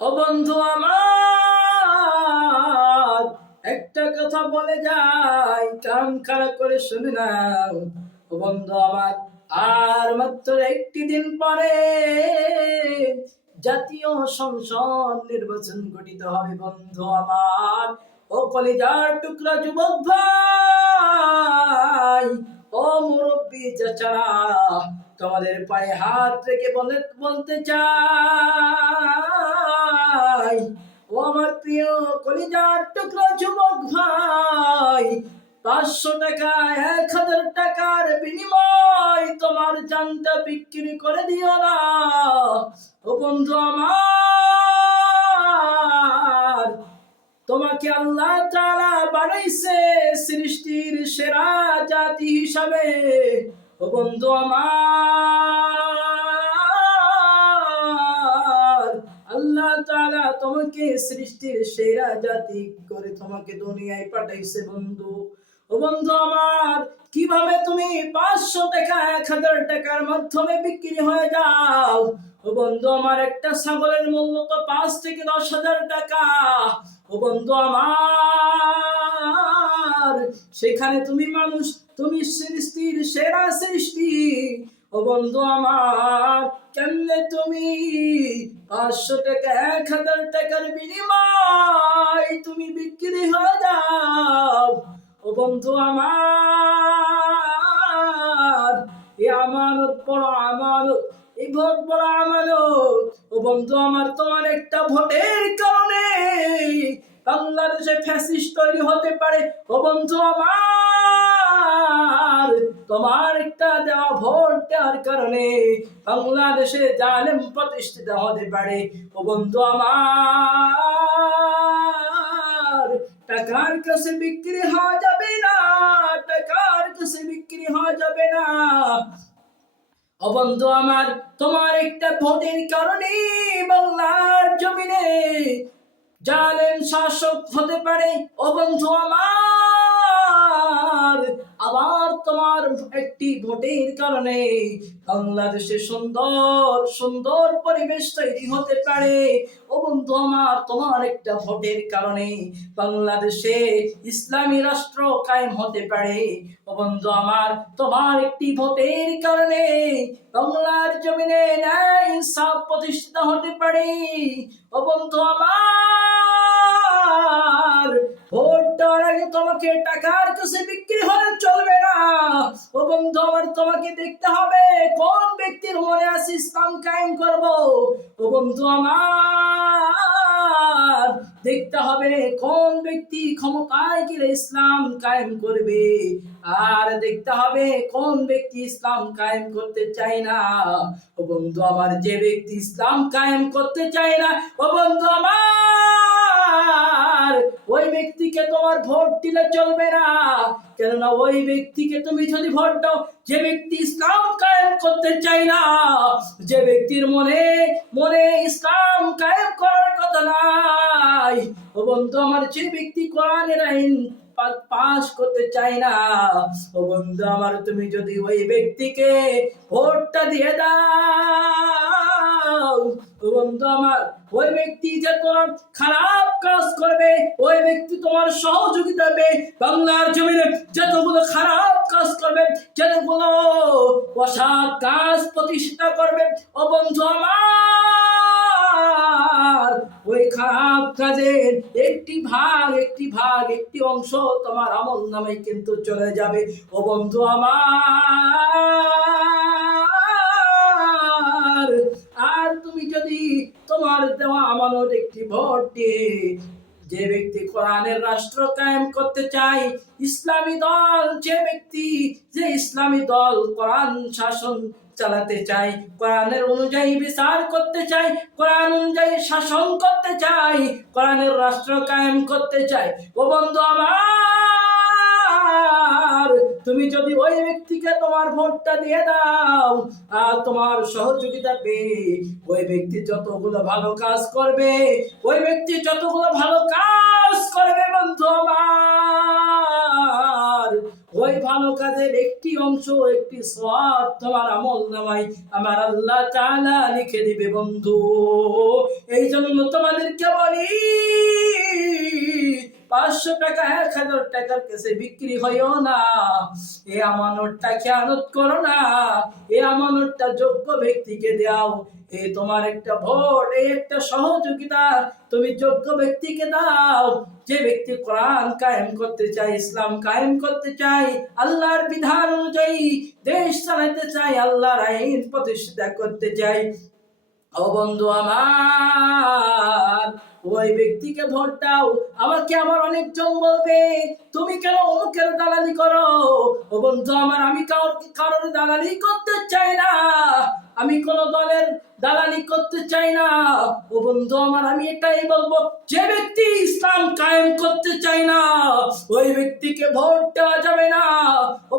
ও বন্ধু আমার, একটা কথা বলে যাই, কান খাড়া করে শুনে নাও। ও বন্ধু আমার, আর মাত্র একটি দিন পরে জাতীয় সংসদ নির্বাচন গঠিত হবে বন্ধু আমার। ও কলিজার টুকরা যুবক ভাই, ও মুরব্বী চাচারা, তোমাদের পায়ে হাত রেখে বলতে চাই, ও আমার প্রিয় কলিজার টুকরা যুবক ভাই, 500 টাকা 1000 টাকার বিনিময় তোমার জানটা বিক্রি করে দিও না। ও বন্ধু আমার, তোমাকে আল্লাহ তাআলা বানাইছে সৃষ্টির সেরা জাতি হিসাবে। ও বন্ধু আমার, আল্লাহ তাআলা তোমাকে সৃষ্টির সেরা জাতি করে তোমাকে দুনিয়ায় পাঠাইছে বন্ধু। ও বন্ধু আমার, কিভাবে তুমি 500 টাকা 1000 টাকার মাধ্যমে বিক্রি হয়ে যাও? ও বন্ধু আমার, একটা ছাগলের মূল্য তো 5 থেকে 10 হাজার টাকা। ও বন্ধু আমার, সেখানে তুমি মানুষ, তুমি সৃষ্টির সেরা সৃষ্টি। ও বন্ধু আমার, কেমনে তুমি 500 টাকা 1000 টাকার বিনিময় তুমি বিক্রি হয়ে যাও? ও বন্ধু আমার, এ আমানত বড় আমানত, এই ভোট বড় আমানত। ও বন্ধু আমার, তোমার একটা ভোটের কারণে বাংলাদেশে ফ্যাসিস্ট তৈরি হতে পারে। ও বন্ধু আমার, তোমার একটা দেওয়া ভোট দেওয়ার কারণে বাংলাদেশে জালেম প্রতিষ্ঠিত হতে পারে। ও বন্ধু আমার, টাকার কাছে বিক্রি হওয়া যাবে না, টাকার কাছে বিক্রি হওয়া যাবে না। ও বন্ধু আমার, তোমার একটা ভোটের কারণে বাংলার জমিনে জালেম শাসক হতে পারে। ও বন্ধু আমার, আবার তোমার একটি ভোটের কারণে বাংলাদেশে সুন্দর সুন্দর পরিবেশ তৈরি হতে পারে। ও বন্ধু আমার, তোমার একটা ভোটের কারণে বাংলাদেশে ইসলামী রাষ্ট্র কায়েম হতে পারে। ও বন্ধু আমার, তোমার একটি ভোটের কারণে বাংলার জমিনে ন্যায় ইনসাফ প্রতিষ্ঠিত হতে পারে। ও বন্ধু আমার, ভোট দেওয়ার আগে তোমাকে টাকার কাছে বিক্রি হলে চলবে না। ও বন্ধু আমার, তোমাকে দেখতে হবে কোন ব্যক্তির মনে আছে ইসলাম কায়েম করব। ও বন্ধু আমার, দেখতে হবে কোন ব্যক্তি ক্ষমতায় গেলে ইসলাম কায়েম করবে, আর দেখতে হবে কোন ব্যক্তি ইসলাম কায়েম করতে চায় না। ও বন্ধু আমার, যে ব্যক্তি ইসলাম কায়েম করতে চায় না, ও বন্ধু আমার, ওই ব্যক্তিকে তোমার ভোট দিলে চলবে না। কেননা ওই ব্যক্তিকে তুমি যদি ভোট দাও, যে ব্যক্তি ইসলাম কায়েম করতে চায় না, যে ব্যক্তির মনে মনে ইসলাম কায়েম করার কথা নাই, ও বন্ধু আমার, যে ব্যক্তি কোরআনের আইন পাশ করতে চায় না, ও বন্ধু আমার, তুমি যদি ওই ব্যক্তিকে ভোটটা দিয়ে দাও, ও বন্ধু আমার, ওই ব্যক্তি যে তোমার খারাপ কাজ করবে, ওই ব্যক্তি তোমার সহযোগিতা দেবে। বাংলার জমিনে যতগুলো খারাপ কাজ করবে, যতগুলো অসৎ কাজ প্রতিষ্ঠা করবে, ও বন্ধু আমার, ওই খারাপ কাজের একটি অংশ তোমার আমল নামে কিন্তু চলে যাবে। ও বন্ধু আমার, আর তুমি যদি তোমার দেওয়া আমানত একটি ভোট দিয়ে যে ব্যক্তি কোরআনের রাষ্ট্র কায়েম করতে চায়, ইসলামী দল, যে ইসলামী দল কোরআন শাসন চালাতে চাই, কোরআনের অনুযায়ী বিচার করতে চাই, কোরআন অনুযায়ী শাসন করতে চাই, কোরআনের রাষ্ট্র কায়েম করতে চাই, ও বন্ধু আমার, তুমি যদি ওই ব্যক্তিকে তোমার ভোটটা দিয়ে দাও, আর তোমার সহযোগিতা পেয়ে ওই ব্যক্তি যতগুলো ভালো কাজ করবে, ওই ব্যক্তি যতগুলো ভালো কাজ করবে বন্ধু আমার, ওই ভালো কাজের একটি অংশ, একটি সওয়াব তোমার আমলনামায় আমার আল্লাহ তাআলা লিখে দিবে বন্ধু। এই জন্য তোমার টাকা 1000 টাকার কাছে বিক্রি হইও না। এই আমানতটা খেয়ানত করো না। এই আমানতটা যোগ্য ব্যক্তিকে দাও। এই তোমার একটা ভোট, এই একটা সহযোগিতা তুমি যোগ্য ব্যক্তিকে দাও, যে ব্যক্তি কোরআন কায়েম করতে চায়, ইসলাম কায়েম করতে চায়, আল্লাহর বিধান অনুযায়ী দেশ চালাতে চায়, আল্লাহর আইন প্রতিষ্ঠা করতে চায়। ও বন্ধু আমার, ওই ব্যক্তিকে ভোট দাও। আমাকে আবার অনেকজন বলবে, তুমি কেন অমুকের দালালি করো? ও বন্ধু আমার, আমি কারোর দালালি করতে চাই না। আমি কোন দলের দালালি করতে চাই না। ও বন্ধু আমার, আমি এটাই বলবো, যে ব্যক্তি ইসলাম কায়েম করতে চায় না, ওই ব্যক্তিকে ভোট দেওয়া যাবে না।